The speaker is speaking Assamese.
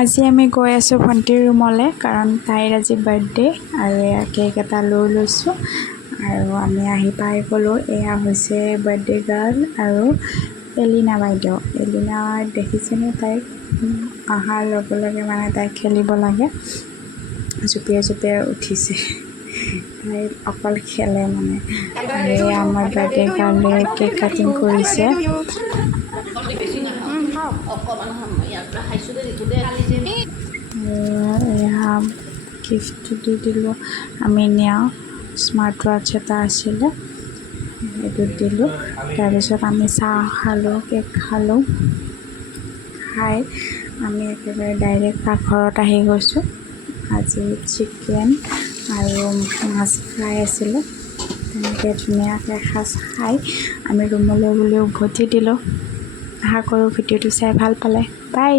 আজি আমি গৈ আছোঁ ভণ্টিৰ ৰুমলৈ, কাৰণ তাইৰ আজি বাৰ্থডে আৰু এয়া কেক এটা লৈ লৈছোঁ আৰু আমি আহি পাই গ'লোঁ। এয়া হৈছে বাৰ্থডে গাৰ্ল আৰু এলিনা বাইদেউ। এলিনা দেখিছেনে? তাইক অহাৰ লগে লগে মানে তাইক খেলিব লাগে, জঁপিয়াই জঁপিয়াই উঠিছে। তাই অকল খেলে মানে। আৰু আমাৰ বাৰ্থডে গাৰ্লে কেক কাটিং কৰিছে। এয়া গিফ্টটো দি দিলোঁ। আমি নিয়া স্মাৰ্ট ৱাটচ এটা আছিলে, সেইটো দিলোঁ। তাৰপিছত আমি চাহ খালোঁ, কেক খালোঁ। খাই আমি একেবাৰে ডাইৰেক্ট পাকঘৰত আহি গৈছোঁ। আজি চিকেন আৰু মাছ ফ্ৰাই আছিলে। তেনেকৈ ধুনীয়াকৈ এসাঁজ খাই আমি ৰুমলৈ বুলি উভতি দিলোঁ। আশা কৰোঁ ভিডিঅ'টো চাই ভাল পালে। বাই।